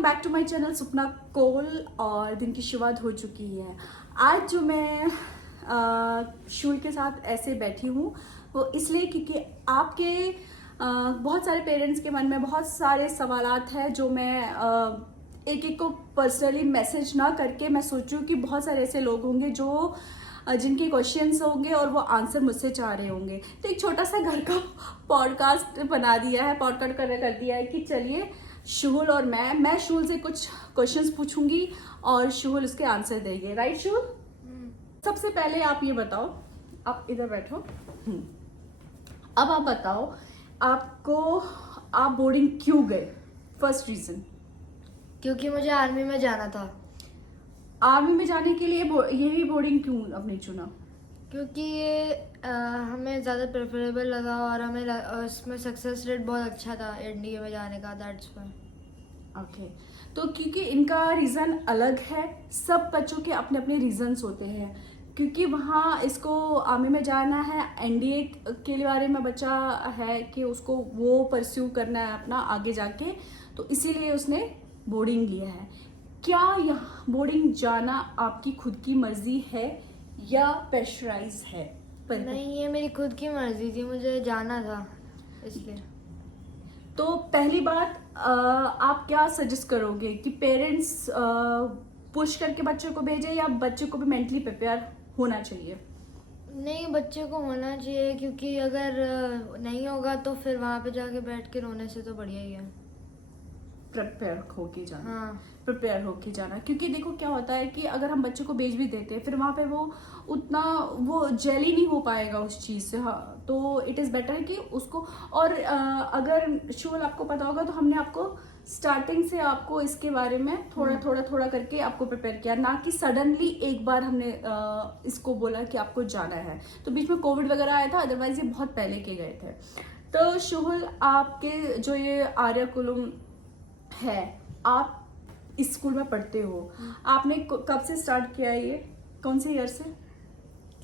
Welcome back to my channel Sapna Kol. और दिन की शुरुआत हो चुकी है। आज जो मैं शूल के साथ ऐसे बैठी हूँ वो इसलिए क्योंकि आपके बहुत सारे पेरेंट्स के मन में बहुत सारे सवालात हैं जो मैं एक एक को पर्सनली मैसेज ना करके मैं सोचूं कि बहुत सारे ऐसे लोग होंगे जो जिनके क्वेश्चंस होंगे और वो आंसर मुझसे चाह रहे होंगे। तो एक छोटा सा घर का पॉडकास्ट बना दिया है, पॉडकास्ट कर दिया है कि चलिए शुहुल और मैं शुहुल से कुछ क्वेश्चंस पूछूंगी और शुहुल उसके आंसर देंगे। राइट शुहुल? सबसे पहले आप ये बताओ, आप इधर बैठो। अब आप बताओ आप बोर्डिंग क्यों गए? First reason. क्योंकि मुझे आर्मी में जाना था। आर्मी में जाने के लिए यही बोर्डिंग क्यों आपने चुना? क्योंकि ये हमें ज़्यादा प्रेफरेबल लगा और हमें इसमें सक्सेस रेट बहुत अच्छा था एनडीए में जाने का। That's why. ओके, तो क्योंकि इनका रीज़न अलग है, सब बच्चों के अपने अपने रीजंस होते हैं। क्योंकि वहाँ इसको आर्मी में जाना है, एनडीए के बारे में बच्चा है कि उसको वो परस्यू करना है अपना आगे जाके, तो इसीलिए उसने बोर्डिंग लिया है। क्या यहाँ बोर्डिंग जाना आपकी खुद की मर्जी है या प्रेशराइज है? नहीं, ये मेरी खुद की मर्जी थी, मुझे जाना था इसलिए। तो पहली बात आप क्या सजेस्ट करोगे कि पेरेंट्स पुश करके बच्चे को भेजें या बच्चे को भी मेंटली प्रिपेयर होना चाहिए? नहीं, बच्चे को होना चाहिए, क्योंकि अगर नहीं होगा तो फिर वहाँ पे जाके बैठ के रोने से तो बढ़िया ही है। प्रिपेयर होके जाना। हाँ। प्रिपेयर होके जाना, क्योंकि देखो क्या होता है कि अगर हम बच्चे को भेज भी देते हैं फिर वहाँ पे वो उतना वो जेली नहीं हो पाएगा उस चीज़ से। हाँ, तो इट इज़ बेटर कि उसको। और अगर शुरुआत आपको पता होगा तो हमने आपको स्टार्टिंग से आपको इसके बारे में थोड़ा करके आपको प्रिपेयर किया, ना कि सडनली एक बार हमने इसको बोला कि आपको जाना है। तो बीच में कोविड वगैरह आया था, अदरवाइज ये बहुत पहले के गए थे। तो शुहुल, आपके जो ये आर्या कुलुम है, आप इस स्कूल में पढ़ते हो, आपने कब से स्टार्ट किया? ये कौन से ईयर से?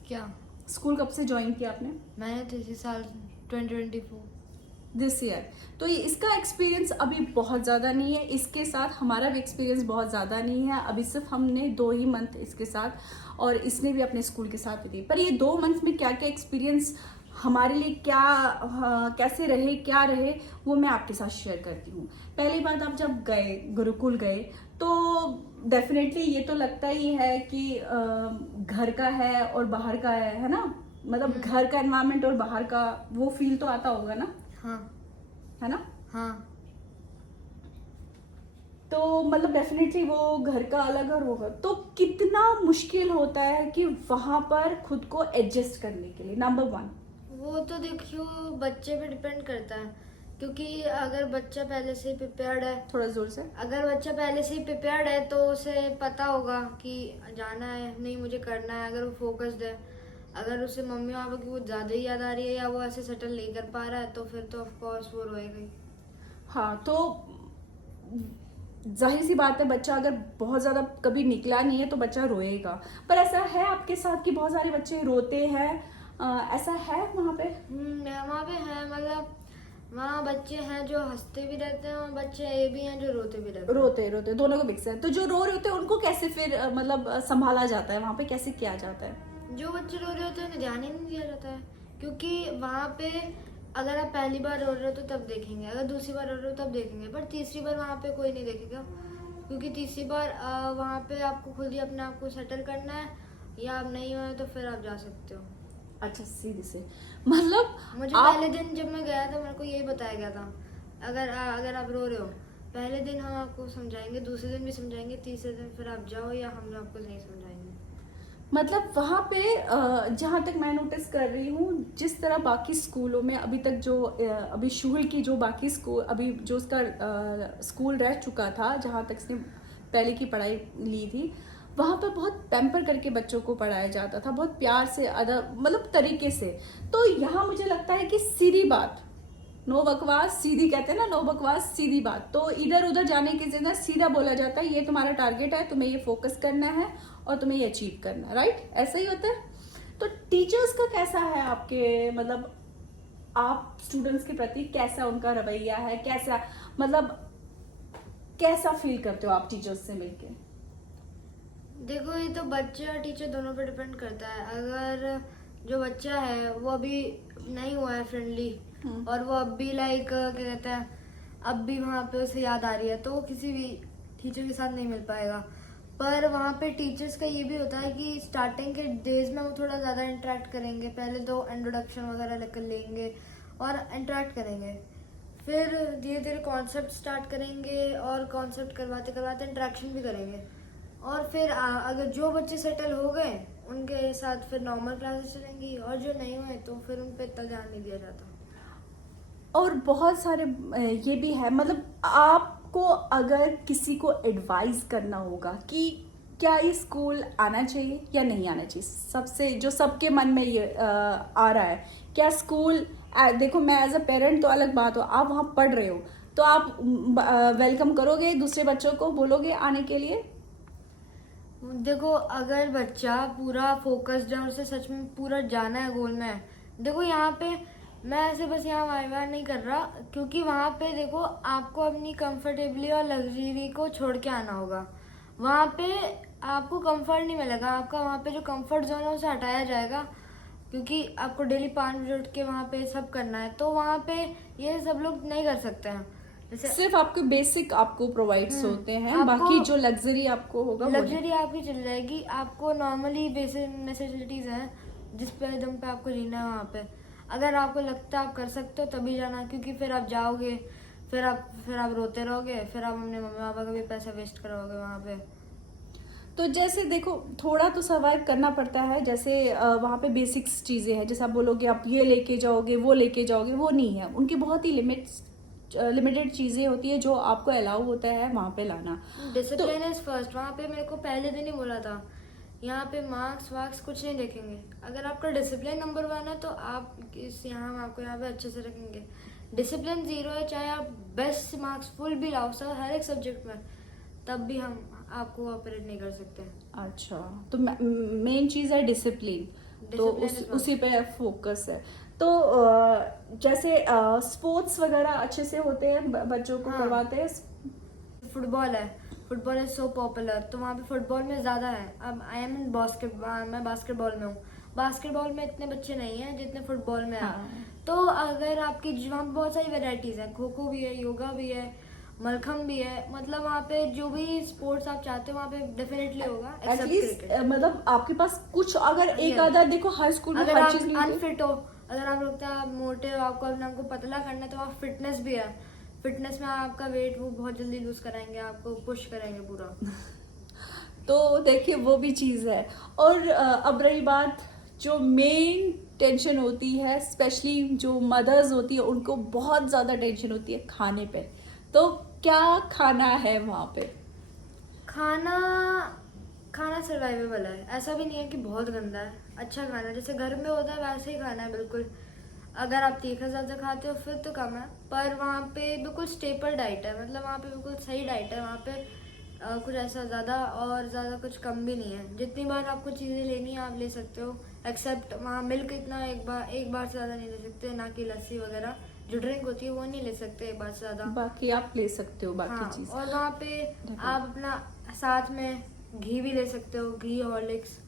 क्या? स्कूल कब से ज्वाइन किया आपने? मैंने तो इसी साल 2024 दिस ईयर। तो ये इसका एक्सपीरियंस अभी बहुत ज़्यादा नहीं है, इसके साथ हमारा भी एक्सपीरियंस बहुत ज़्यादा नहीं है। अभी सिर्फ हमने 2 ही मंथ इसके साथ, और इसने भी अपने स्कूल के साथ दी। पर ये 2 मंथ में क्या क्या एक्सपीरियंस हमारे लिए कैसे रहे, क्या रहे, वो मैं आपके साथ शेयर करती हूँ। पहली बात, आप जब गए, गुरुकुल गए, तो डेफिनेटली ये तो लगता ही है कि घर का है और बाहर का है ना? मतलब घर का एनवायरनमेंट और बाहर का वो फील तो आता होगा ना? हाँ। है ना? हाँ। तो मतलब डेफिनेटली वो घर का अलग और होगा। तो कितना मुश्किल होता है कि वहां पर खुद को एडजस्ट करने के लिए? नंबर 1, वो तो देखियो बच्चे पे डिपेंड करता है, क्योंकि अगर बच्चा पहले से ही प्रिपेयर्ड है, थोड़ा जोर से। अगर बच्चा पहले से ही प्रिपेयर्ड है तो उसे पता होगा कि जाना है, नहीं मुझे करना है। अगर वो फोकस्ड है, अगर उसे मम्मी पापा की कुछ ज़्यादा ही याद आ रही है या वो ऐसे सेटल नहीं कर पा रहा है, तो फिर तो ऑफ कोर्स वो रोएगा ही। हाँ, तो जाहिर सी बात है, बच्चा अगर बहुत ज़्यादा कभी निकला नहीं है तो बच्चा रोएगा। पर ऐसा है आपके साथ कि बहुत सारे बच्चे रोते हैं? ऐसा है वहाँ पे? वहाँ पे है, मतलब वहाँ बच्चे हैं जो हंसते भी रहते हैं और बच्चे ये भी हैं जो रोते भी रहते हैं। रोते दोनों को मिक्स है। तो जो रो रहे होते हैं उनको कैसे फिर मतलब संभाला जाता है? वहाँ पे कैसे किया जाता है? जो बच्चे रो रहे होते हैं उन्हें ध्यान ही नहीं दिया जाता है, क्योंकि वहाँ पे अगर आप पहली बार रो रहे हो तो तब देखेंगे, अगर दूसरी बार रो रहे हो तब देखेंगे, पर तीसरी बार वहाँ पे कोई नहीं देखेगा, क्योंकि तीसरी बार वहाँ पे आपको खुद ही अपने आप को सेटल करना है, या आप नहीं हो तो फिर आप जा सकते हो। अच्छा, सीधे से मतलब मुझे पहले दिन जब मैं गया था मेरे को यही बताया गया था, अगर आप रो रहे हो पहले दिन हम आपको समझाएंगे, दूसरे दिन भी समझाएंगे, तीसरे दिन फिर आप जाओ या हम आपको नहीं समझाएंगे। मतलब वहाँ पे जहाँ तक मैं नोटिस कर रही हूँ, जिस तरह बाकी स्कूलों में अभी तक जो अभी शुहुल की जो बाकी स्कूल अभी जो उसका स्कूल रह चुका था, जहाँ तक इसने पहले की पढ़ाई ली थी, वहाँ पर बहुत पैम्पर करके बच्चों को पढ़ाया जाता था, बहुत प्यार से, अदब मतलब तरीके से। तो यहाँ मुझे लगता है कि सीधी बात, नो बकवास सीधी कहते हैं ना, नो बकवास सीधी बात। तो इधर उधर जाने की जगह सीधा बोला जाता है, ये तुम्हारा टारगेट है, तुम्हें ये फोकस करना है और तुम्हें ये अचीव करना है। राइट? ऐसा ही होता है। तो टीचर्स का कैसा है आपके, मतलब आप स्टूडेंट्स के प्रति कैसा उनका रवैया है? कैसा मतलब कैसा फील करते हो आप टीचर्स से मिलके? देखो ये तो बच्चे और टीचर दोनों पे डिपेंड करता है। अगर जो बच्चा है वो अभी नहीं हुआ है फ्रेंडली और वो अब भी लाइक क्या कहते हैं, अब भी वहाँ पे उसे याद आ रही है, तो वो किसी भी टीचर के साथ नहीं मिल पाएगा। पर वहाँ पे टीचर्स का ये भी होता है कि स्टार्टिंग के डेज में वो थोड़ा ज़्यादा इंटरेक्ट करेंगे, पहले तो इंट्रोडक्शन वगैरह लेकर लेंगे और इंटरेक्ट करेंगे, फिर धीरे धीरे कॉन्सेप्ट स्टार्ट करेंगे और कॉन्सेप्ट करवाते करवाते इंटरेक्शन भी करेंगे, और फिर अगर जो बच्चे सेटल हो गए उनके साथ फिर नॉर्मल क्लासेस चलेंगी, और जो नहीं हुए तो फिर उन पर इतना ध्यान नहीं दिया जाता। और बहुत सारे ये भी है, मतलब आपको अगर किसी को एडवाइस करना होगा कि क्या ये स्कूल आना चाहिए या नहीं आना चाहिए, सबसे जो सबके मन में ये आ रहा है, क्या स्कूल देखो मैं एज अ पेरेंट तो अलग बात हो, आप वहाँ पढ़ रहे हो तो आप वेलकम करोगे दूसरे बच्चों को, बोलोगे आने के लिए? देखो अगर बच्चा पूरा फोकस्ड है और उसे सच में पूरा जाना है गोल में, देखो यहाँ पे मैं ऐसे बस यहाँ वाई वाई नहीं कर रहा, क्योंकि वहाँ पे देखो आपको अपनी कंफर्टेबली और लग्जरी को छोड़ के आना होगा। वहाँ पे आपको कंफर्ट नहीं मिलेगा, आपका वहाँ पे जो कंफर्ट जोन है उसे हटाया जाएगा, क्योंकि आपको डेली 5 बजे उठ के वहाँ पे सब करना है, तो वहाँ पे ये सब लोग नहीं कर सकते हैं। जैसे सिर्फ आपको बेसिक आपको प्रोवाइड्स होते हैं, आपको बाकी जो लग्जरी आपको होगा वो नहीं। लग्जरी आपकी चल जाएगी, आपको नॉर्मली बेसिक नेसेसिटीज हैं जिस पे दम पे आपको जीना है। वहाँ पे अगर आपको लगता है आप कर सकते हो तभी जाना, क्योंकि फिर आप जाओगे, फिर आप रोते रहोगे, फिर आप अपने मम्मी पापा का भी पैसा वेस्ट करोगे वहाँ पे। तो जैसे देखो थोड़ा तो सर्वाइव करना पड़ता है, जैसे वहाँ पे बेसिक्स चीज़ें हैं, जैसे आप बोलोगे आप ये लेके जाओगे वो लेके जाओगे, वो नहीं है, उनकी बहुत ही लिमिटेड चीज़ें होती है जो आपको अलाउ होता है वहाँ पे लाना। Discipline is first. वहाँ पे मेरे को पहले दिन ही बोला था, यहाँ पे मार्क्स वार्क्स कुछ नहीं देखेंगे, अगर आपका डिसिप्लिन नंबर 1 है तो आप हम आपको यहाँ पे अच्छे से रखेंगे। डिसिप्लिन 0 है, चाहे आप बेस्ट मार्क्स फुल भी लाओ सर हर एक सब्जेक्ट में, तब भी हम आपको ऑपरेट नहीं कर सकते। अच्छा, तो मेन चीज़ है डिसिप्लिन, तो उसी पे फोकस है। तो जैसे स्पोर्ट्स वगैरह अच्छे से होते हैं, बच्चों को करवाते हैं? फुटबॉल है, फुटबॉल इज सो पॉपुलर, तो वहाँ पे फुटबॉल में ज़्यादा है। अब आई एम इन मैं बास्केटबॉल में हूँ, बास्केटबॉल में इतने बच्चे नहीं हैं जितने फुटबॉल में हैं। हाँ। तो अगर आपकी वहाँ पे बहुत सारी वेराइटीज़ हैं, खो खो भी है, योगा भी है, मलखम भी है, मतलब वहाँ पे जो भी स्पोर्ट्स आप चाहते हो वहाँ पे डेफिनेटली होगा, एक्सेप्ट क्रिकेट। मतलब आपके पास कुछ अगर एक आधा, देखो हर स्कूल में अगर हर आप चीज़ नहीं होती। अनफिट हो, अगर आप लगता है आप मोटे हो, आपको अपने आपको पतला करना है, तो वहाँ फिटनेस भी है। फिटनेस में आपका वेट वो बहुत जल्दी लूज कराएंगे, आपको पुश करेंगे पूरा। तो देखिए वो भी चीज़ है। और अब रही बात, जो मेन टेंशन होती है, स्पेशली जो मदर्स होती है उनको बहुत ज़्यादा टेंशन होती है खाने पे, तो क्या खाना है वहाँ पे? खाना सर्वाइवेबल है, ऐसा भी नहीं है कि बहुत गंदा है, अच्छा खाना जैसे घर में होता है वैसे ही खाना है बिल्कुल। अगर आप तीखा ज़्यादा खाते हो फिर तो कम है, पर वहाँ पे बिल्कुल स्टेपल डाइट है, मतलब वहाँ पे बिल्कुल सही डाइट है। वहाँ पे कुछ ऐसा ज़्यादा और ज़्यादा कुछ कम भी नहीं है, जितनी बार आपको चीज़ें लेनी है आप ले सकते हो, एक्सेप्ट वहाँ मिल्क इतना एक बार से ज़्यादा नहीं ले सकते, ना कि लस्सी वगैरह जो ड्रिंक होती है वो नहीं ले सकते एक बार से ज़्यादा, बाकी आप ले सकते हो बाकी हाँ। चीज़। और वहाँ पे आप अपना साथ में घी भी ले सकते हो, घी हॉर्लिक्स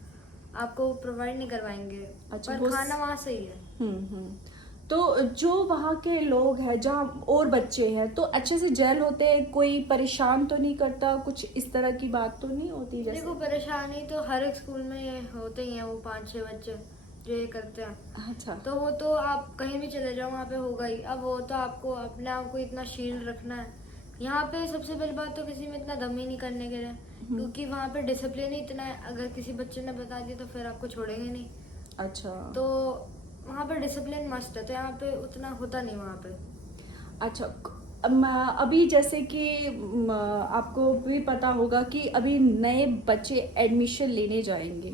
आपको प्रोवाइड नहीं करवाएंगे। अच्छा, पर खाना वहाँ सही है। तो जो वहाँ के लोग हैं, जहाँ और बच्चे हैं, तो अच्छे से जेल होते हैं, कोई परेशान तो नहीं करता, कुछ इस तरह की बात तो नहीं होती? जैसे देखो परेशानी तो हर एक स्कूल में ये होते ही हैं, वो 5-6 बच्चे जो ये करते हैं। अच्छा, तो वो तो आप कहीं भी चले जाओ वहाँ पे होगा ही। अब वो तो आपको अपने आप को इतना शील्ड रखना है। यहाँ पे सबसे पहली बात तो किसी में इतना दम ही नहीं करने के लिए, क्योंकि वहाँ पे डिसिप्लिन ही इतना है, अगर किसी बच्चे ने बता दिया तो फिर आपको छोड़ेंगे नहीं। अच्छा, तो वहाँ पे डिसिप्लिन मस्ट है, तो यहाँ पे उतना होता नहीं वहाँ पे। अच्छा। अभी जैसे कि आपको भी पता होगा कि अभी नए बच्चे एडमिशन लेने जाएंगे,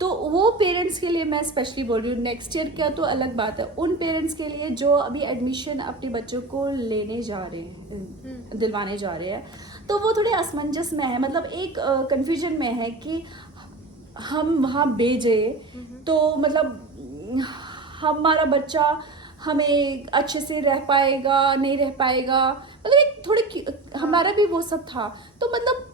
तो वो पेरेंट्स के लिए मैं स्पेशली बोल रही हूँ, नेक्स्ट ईयर का तो अलग बात है, उन पेरेंट्स के लिए जो अभी एडमिशन अपने बच्चों को लेने जा रहे हैं, दिलवाने जा रहे हैं, तो वो थोड़े असमंजस में है, मतलब एक कंफ्यूजन में है कि हम वहाँ भेजे तो मतलब हमारा बच्चा हमें अच्छे से रह पाएगा नहीं रह पाएगा, मतलब एक थोड़े हमारा भी वो सब था। तो मतलब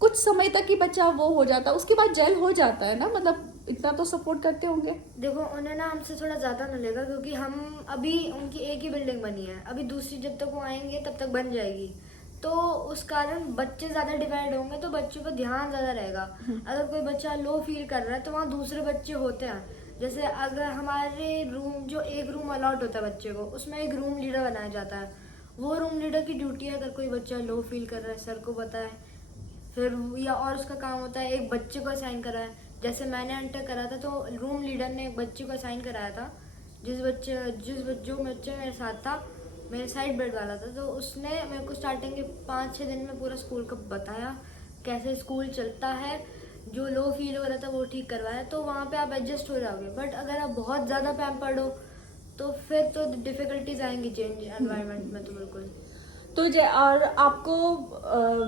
कुछ समय तक ही बच्चा वो हो जाता, उसके बाद जेल हो जाता है ना, मतलब इतना तो सपोर्ट करते होंगे। देखो उन्हें ना हमसे थोड़ा ज़्यादा मिलेगा, क्योंकि हम अभी उनकी एक ही बिल्डिंग बनी है, अभी दूसरी जब तक वो आएंगे तब तक बन जाएगी। तो उस कारण बच्चे ज़्यादा डिवाइड होंगे तो बच्चों पर ध्यान ज़्यादा रहेगा। अगर कोई बच्चा लो फील कर रहा है तो वहाँ दूसरे बच्चे होते हैं। जैसे अगर हमारे रूम, जो एक रूम अलॉट होता है बच्चे को, उसमें एक रूम लीडर बनाया जाता है। वो रूम लीडर की ड्यूटी है, अगर कोई बच्चा लो फील कर रहा है सर को बताए, फिर या और उसका काम होता है एक बच्चे को असाइन करा है। जैसे मैंने एंटर करा था तो रूम लीडर ने एक बच्चे को असाइन कराया था, जो बच्चे मेरे साथ था, मेरे साइड बेड वाला था, तो उसने मेरे को स्टार्टिंग के 5-6 दिन में पूरा स्कूल का बताया कैसे स्कूल चलता है, जो लो फील हो रहा था वो ठीक करवाया। तो वहाँ पे आप एडजस्ट हो जाओगे। बट अगर आप बहुत ज़्यादा पैम्पर्ड हो तो फिर तो डिफिकल्टीज आएंगी चेंज एनवायरनमेंट में, तो बिल्कुल। तो और आपको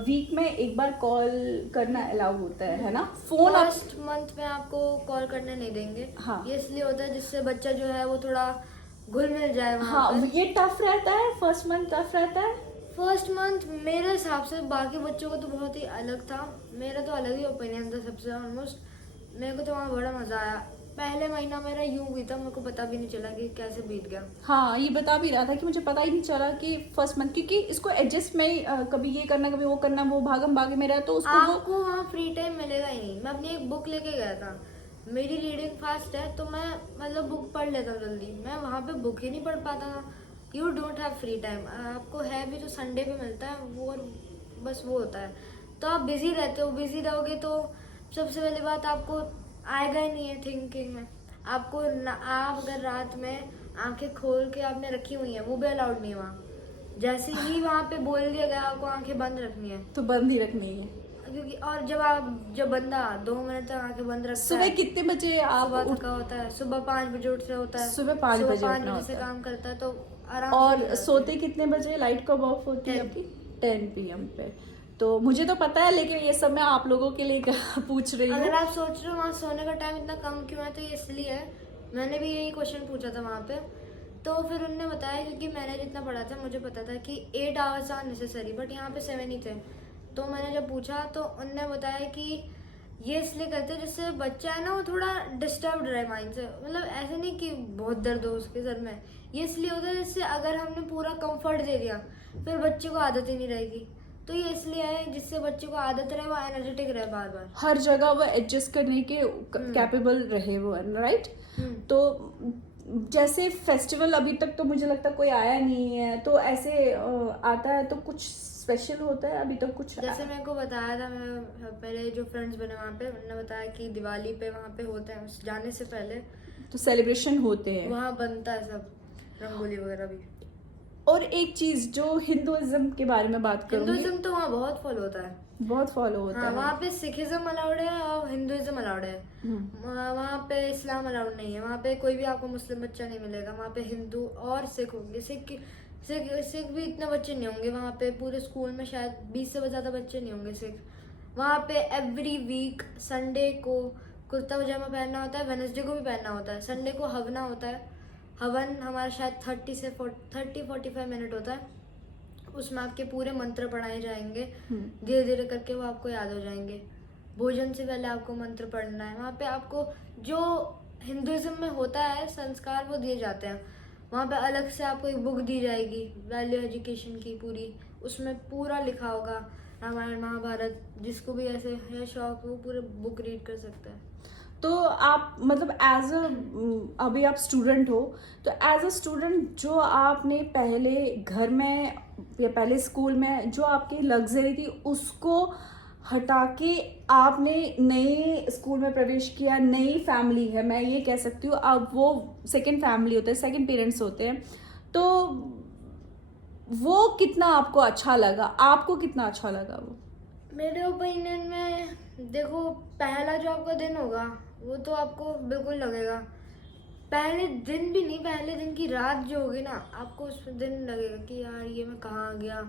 वीक में एक बार कॉल करना अलाउ होता है ना? फोन आप फर्स्ट मंथ में आपको कॉल करने नहीं देंगे। हाँ। ये इसलिए होता है जिससे बच्चा जो है वो थोड़ा घुल मिल जाए वहाँ हाँ, पर। ये टफ रहता है, फर्स्ट मंथ टफ रहता है। फर्स्ट मंथ मेरे हिसाब से, बाकी बच्चों को तो बहुत ही अलग था, मेरा तो अलग ही ओपिनियन था सबसे ऑलमोस्ट। मेरे को तो वहाँ बड़ा मजा आया। पहले महीना मेरा यूं बीता, मेरे को पता भी नहीं चला कि कैसे बीत गया। हाँ, ये बता भी रहा था कि मुझे पता ही नहीं चला कि फर्स्ट मंथ, क्योंकि इसको एडजस्ट में कभी ये करना कभी वो करना, वो भागम भागे में रहा, तो उसको वो आपको वहाँ फ्री टाइम मिलेगा ही नहीं। मैं अपनी एक बुक लेके गया था, मेरी रीडिंग फास्ट है तो मैं मतलब बुक पढ़ लेता हूँ जल्दी। मैं वहाँ पे बुक ही नहीं पढ़ पाता था। You don't have free time, आपको है भी तो संडे पे मिलता है वो, और बस वो होता है। तो आप बिजी रहते हो, बिजी रहोगे तो सबसे पहली बात आपको आएगा ही नहीं है थिंकिंग में। आपको आप अगर रात में आंखें खोल के आपने रखी हुई हैं, वो भी अलाउड नहीं है वहाँ। जैसे ही वहाँ पे बोल दिया गया आपको आंखें बंद रखनी है, तो बंद ही रखनी है। क्योंकि और जब बंदा 2 मिनट तक आंखें बंद रखता सुबह है, कितने बजे आप सुबह थका होता है, सुबह 5 बजे उठ से होता है, सुबह 5 बजे 5 उठना बजे से होता है। काम करता है तो आराम से और हो जाता है। सोते कितने बजे? लाइट कब ऑफ होती है 10 आपकी? 10 PM पे। तो मुझे तो पता है, लेकिन ये सब मैं आप लोगों के लिए पूछ रही अगर हूँ। आप सोच रहे हो वहाँ सोने का टाइम इतना कम क्यों है, तो ये इसलिए है, मैंने भी यही क्वेश्चन पूछा था वहाँ पे। तो फिर उन्होंने बताया, क्योंकि मैंने जितना पढ़ा था मुझे पता था कि 8 आवर्स आर नेसेसरी, बट यहाँ पे 7 ही थे। तो मैंने जब पूछा तो उनने बताया कि ये इसलिए करते हैं जिससे बच्चा है ना वो थोड़ा डिस्टर्ब रहे माइंड से, मतलब ऐसे नहीं कि बहुत दर्द हो उसके सर में। ये इसलिए होता है जिससे अगर हमने पूरा कंफर्ट दे दिया फिर बच्चे को आदत ही नहीं रहेगी। तो ये इसलिए है जिससे बच्चे को आदत रहे, वो एनर्जेटिक रहे बार बार, हर जगह वो एडजस्ट करने के कैपेबल रहे वो, राइट? तो जैसे फेस्टिवल अभी तक तो मुझे लगता कोई आया नहीं है, तो ऐसे आता है तो कुछ स्पेशल होता है अभी तक कुछ? जैसे मेरे को बताया था, मैं पहले जो फ्रेंड्स बने वहाँ पे, उन्होंने बताया कि दिवाली पे वहाँ पे होते हैं, उस जाने से पहले तो सेलिब्रेशन होते हैं वहाँ बनता है सब, रंगोली वगैरह भी। और एक चीज जो हिंदुइज्म के बारे में बात करूंगी, हिंदुइज्म तो वहाँ बहुत फॉलो होता है। बहुत फॉलो होता हाँ, है। वहाँ पे सिखिज्म अलाउड है और हिंदुइज्म अलाउड है। हम्म। वहाँ पे इस्लाम अलाउड नहीं है। वहाँ पे कोई भी आपको मुस्लिम बच्चा नहीं मिलेगा। वहाँ पे हिंदू और सिख होंगे। सिख भी इतने बच्चे नहीं होंगे वहाँ पे, पूरे स्कूल में शायद 20 से ज़्यादा बच्चे नहीं होंगे सिख। वहाँ पे एवरी वीक संडे को कुर्ता पजामा पहनना होता है, वेडनेसडे को भी पहनना होता है, संडे को हवना होता है। हवन हमारा शायद 30-45 मिनट होता है। उसमें आपके पूरे मंत्र पढ़ाए जाएंगे, धीरे धीरे करके वो आपको याद हो जाएंगे। भोजन से पहले आपको मंत्र पढ़ना है। वहाँ पे आपको जो हिंदुइज्म में होता है संस्कार वो दिए जाते हैं। वहाँ पे अलग से आपको एक बुक दी जाएगी वैल्यू एजुकेशन की पूरी, उसमें पूरा लिखा होगा रामायण महाभारत। जिसको भी ऐसे है शौक वो पूरे बुक रीड कर सकता है। तो आप मतलब एज अभी आप स्टूडेंट हो, तो एज अ स्टूडेंट जो आपने पहले घर में या पहले स्कूल में जो आपकी लग्जरी थी उसको हटा के आपने नए स्कूल में प्रवेश किया, नई फैमिली है, मैं ये कह सकती हूँ, अब वो सेकंड फैमिली होता है, सेकंड पेरेंट्स होते हैं, तो वो कितना आपको अच्छा लगा? आपको कितना अच्छा लगा वो? मेरे ओपिनियन में देखो, पहला जो आपका दिन होगा वो तो आपको बिल्कुल लगेगा। पहले दिन भी नहीं, पहले दिन की रात जो होगी ना, आपको उस दिन लगेगा कि यार ये मैं कहाँ आ गया,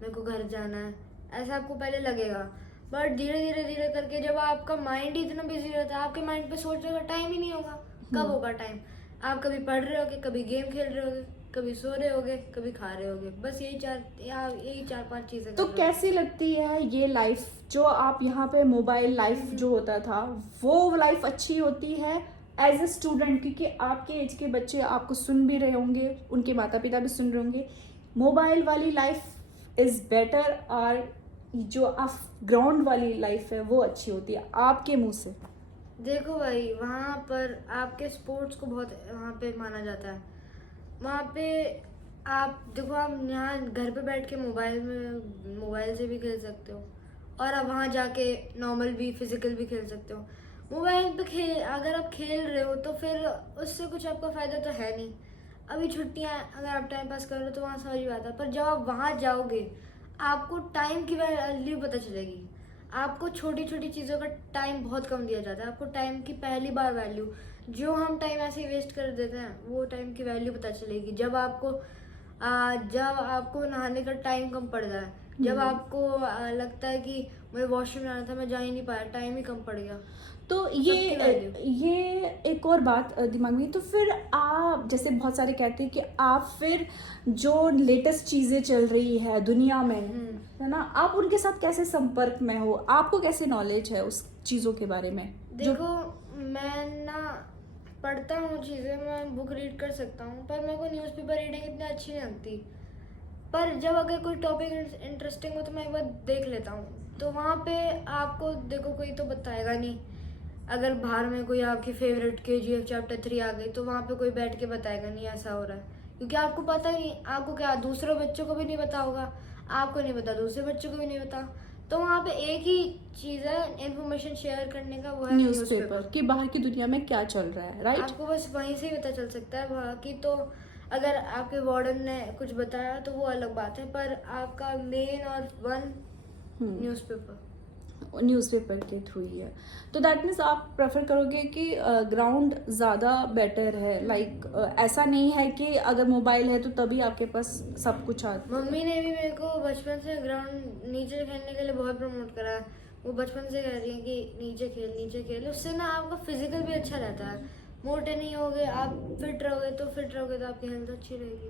मेरे को घर जाना है, ऐसा आपको पहले लगेगा। बट धीरे धीरे करके जब आपका माइंड ही इतना बिजी रहता है, आपके माइंड पे सोचने का टाइम ही नहीं होगा। कब होगा टाइम? आप कभी पढ़ रहे होगे, कभी गेम खेल रहे होगे, कभी सो रहे होगे, कभी खा रहे होगे, बस यही चार पांच चीजें तो कर रहे कैसी लगती है ये लाइफ जो आप यहाँ पे मोबाइल लाइफ जो होता था, वो लाइफ अच्छी होती है एज ए स्टूडेंट? क्योंकि आपके एज के बच्चे आपको सुन भी रहे होंगे, उनके माता पिता भी सुन रहे होंगे। मोबाइल वाली लाइफ इज बेटर और जो आप ग्राउंड वाली लाइफ है वो अच्छी होती है आपके मुंह से? हो। देखो भाई, वहाँ पर आपके स्पोर्ट्स को बहुत वहाँ पे माना जाता है। वहाँ पे आप देखो, आप यहाँ घर पे बैठ के मोबाइल से भी खेल सकते हो, और आप वहाँ जाके नॉर्मल भी फिजिकल भी खेल सकते हो। मोबाइल पे अगर आप खेल रहे हो तो फिर उससे कुछ आपका फायदा तो है नहीं। अभी छुट्टियाँ, अगर आप टाइम पास कर रहे हो तो वहाँ समझ में आता है, पर जब आप वहाँ जाओगे आपको टाइम की वैल्यू पता चलेगी। आपको छोटी छोटी चीज़ों का टाइम बहुत कम दिया जाता है। आपको टाइम की पहली बार वैल्यू, जो हम टाइम ऐसे ही वेस्ट कर देते हैं, वो टाइम की वैल्यू पता चलेगी जब आपको नहाने का टाइम कम पड़ जाए, जब आपको लगता है कि मुझे वॉशरूम जाना था, मैं जा ही नहीं पाया, टाइम ही कम पड़ गया। तो ये एक और बात दिमाग में, तो फिर आप जैसे बहुत सारे कहते हैं कि आप फिर जो लेटेस्ट चीजें चल रही है दुनिया में, है ना, आप उनके साथ कैसे संपर्क में हो? आपको कैसे नॉलेज है उस चीजों के बारे में? देखो, मैं ना पढ़ता हूँ चीज़ें, मैं बुक रीड कर सकता हूँ, पर मेरे को न्यूज़पेपर रीडिंग इतनी अच्छी नहीं लगती। पर जब अगर कोई टॉपिक इंटरेस्टिंग हो तो मैं एक बार देख लेता हूँ। तो वहाँ पे आपको देखो कोई तो बताएगा नहीं। अगर बाहर में कोई आपकी फेवरेट KGF चैप्टर 3 आ गई तो वहाँ पे कोई बैठ के बताएगा नहीं ऐसा हो रहा है, क्योंकि आपको पता ही नहीं। आपको क्या, दूसरे बच्चों को भी नहीं पता होगा, आपको नहीं पता, दूसरे बच्चों को भी नहीं पता। तो वहाँ पे एक ही चीज़ है इन्फॉर्मेशन शेयर करने का, वो है न्यूज़पेपर कि बाहर की दुनिया में क्या चल रहा है, राइट? आपको बस वहीं से ही पता चल सकता है। वहाँ की तो अगर आपके वार्डन ने कुछ बताया तो वो अलग बात है, पर आपका मेन और वन न्यूज़पेपर के थ्रू ही है। तो दैट मीन्स आप प्रेफर करोगे कि ग्राउंड ज़्यादा बेटर है? लाइक ऐसा नहीं है कि अगर मोबाइल है तो तभी आपके पास सब कुछ आता। मम्मी ने भी मेरे को बचपन से ग्राउंड नीचे खेलने के लिए बहुत प्रमोट करा है। वो बचपन से कह रही है कि नीचे खेल, उससे ना आपका फिजिकल भी अच्छा रहता है। मोटे नहीं होगे आप, फिट रहोगे तो आपकी हेल्थ अच्छी रहेगी।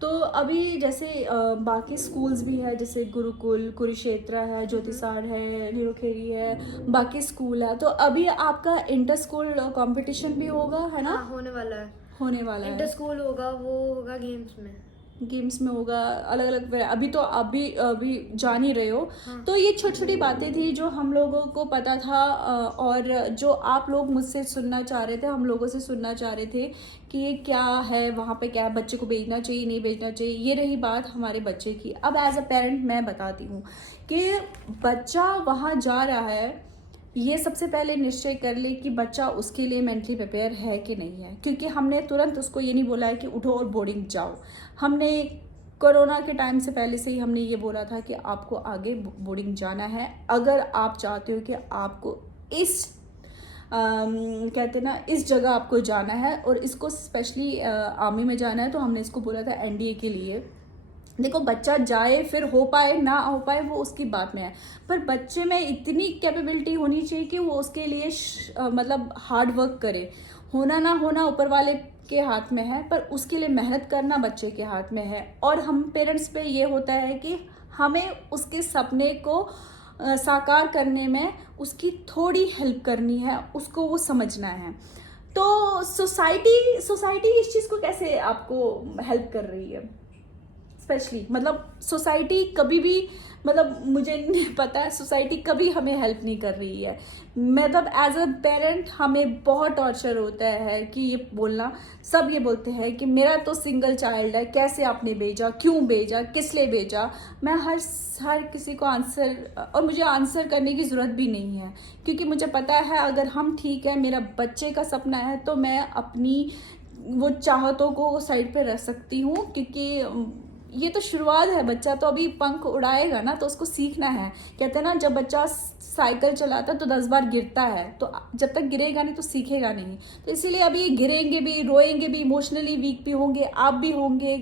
तो अभी जैसे बाकी स्कूल्स भी है, जैसे गुरुकुल, कुरुक्षेत्र है, ज्योतिसार है, निरोखेरी है, बाकी स्कूल है। तो अभी आपका इंटर स्कूल कंपटीशन भी होगा, है ना? हाँ, होने वाला है। इंटर है। स्कूल होगा, वो होगा गेम्स में होगा, अलग अलग। अभी जान ही रहे हो। हाँ। तो ये छोटी छोटी बातें थी जो हम लोगों को पता था, और जो आप लोग मुझसे सुनना चाह रहे थे, हम लोगों से सुनना चाह रहे थे कि ये क्या है, वहाँ पे क्या है, बच्चे को भेजना चाहिए नहीं भेजना चाहिए। ये रही बात हमारे बच्चे की। अब एज अ पेरेंट मैं बताती हूँ कि बच्चा वहाँ जा रहा है, ये सबसे पहले निश्चय कर ले कि बच्चा उसके लिए मेंटली प्रिपेयर है कि नहीं है। क्योंकि हमने तुरंत उसको ये नहीं बोला है कि उठो और बोर्डिंग जाओ। हमने कोरोना के टाइम से पहले से ही हमने ये बोला था कि आपको आगे बोर्डिंग जाना है। अगर आप चाहते हो कि आपको इस कहते ना इस जगह आपको जाना है और इसको स्पेशली आर्मी में जाना है, तो हमने इसको बोला था NDA के लिए। देखो, बच्चा जाए, फिर हो पाए ना हो पाए वो उसकी बात में है, पर बच्चे में इतनी कैपेबिलिटी होनी चाहिए कि वो उसके लिए मतलब हार्ड वर्क करे। होना ना होना ऊपर वाले के हाथ में है, पर उसके लिए मेहनत करना बच्चे के हाथ में है। और हम पेरेंट्स पे ये होता है कि हमें उसके सपने को साकार करने में उसकी थोड़ी हेल्प करनी है, उसको वो समझना है। तो सोसाइटी इस चीज़ को कैसे आपको हेल्प कर रही है? स्पेशली मतलब सोसाइटी कभी भी, मतलब मुझे नहीं पता है, सोसाइटी कभी हमें हेल्प नहीं कर रही है। मतलब एज अ पेरेंट हमें बहुत टॉर्चर होता है कि ये बोलना, सब ये बोलते हैं कि मेरा तो सिंगल चाइल्ड है, कैसे आपने भेजा, क्यों भेजा, किस लिए भेजा। मैं हर किसी को आंसर, और मुझे आंसर करने की ज़रूरत भी नहीं है, क्योंकि मुझे पता है अगर हम ठीक है, मेरा बच्चे का सपना है, तो मैं अपनी वो चाहतों को साइड पे रख सकती हूँ। क्योंकि ये तो शुरुआत है, बच्चा तो अभी पंख उड़ाएगा ना, तो उसको सीखना है। कहते हैं ना, जब बच्चा साइकिल चलाता है तो 10 बार गिरता है, तो जब तक गिरेगा नहीं तो सीखेगा नहीं। तो इसीलिए अभी गिरेंगे भी, रोएंगे भी, इमोशनली वीक भी होंगे, आप भी होंगे।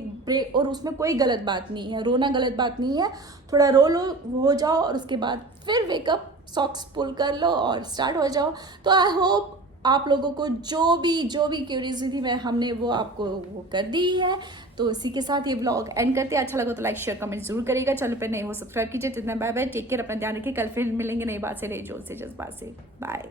और उसमें कोई गलत बात नहीं है, रोना गलत बात नहीं है। थोड़ा रो लो, हो जाओ, और उसके बाद फिर वेकअप, सॉक्स पुल कर लो और स्टार्ट हो जाओ। तो आई होप आप लोगों को जो भी क्यूरियोसिटी में हमने वो आपको वो कर दी है। तो इसी के साथ ये ब्लॉग एंड करते हैं। अच्छा लगा तो लाइक शेयर कमेंट जरूर करिएगा। चैनल पे नए हो सब्सक्राइब कीजिए। जितना बाय बाय, टेक केयर, अपना ध्यान रखिए। कल फिर मिलेंगे नई बात से, नए जोश से, जज्बात से। बाय।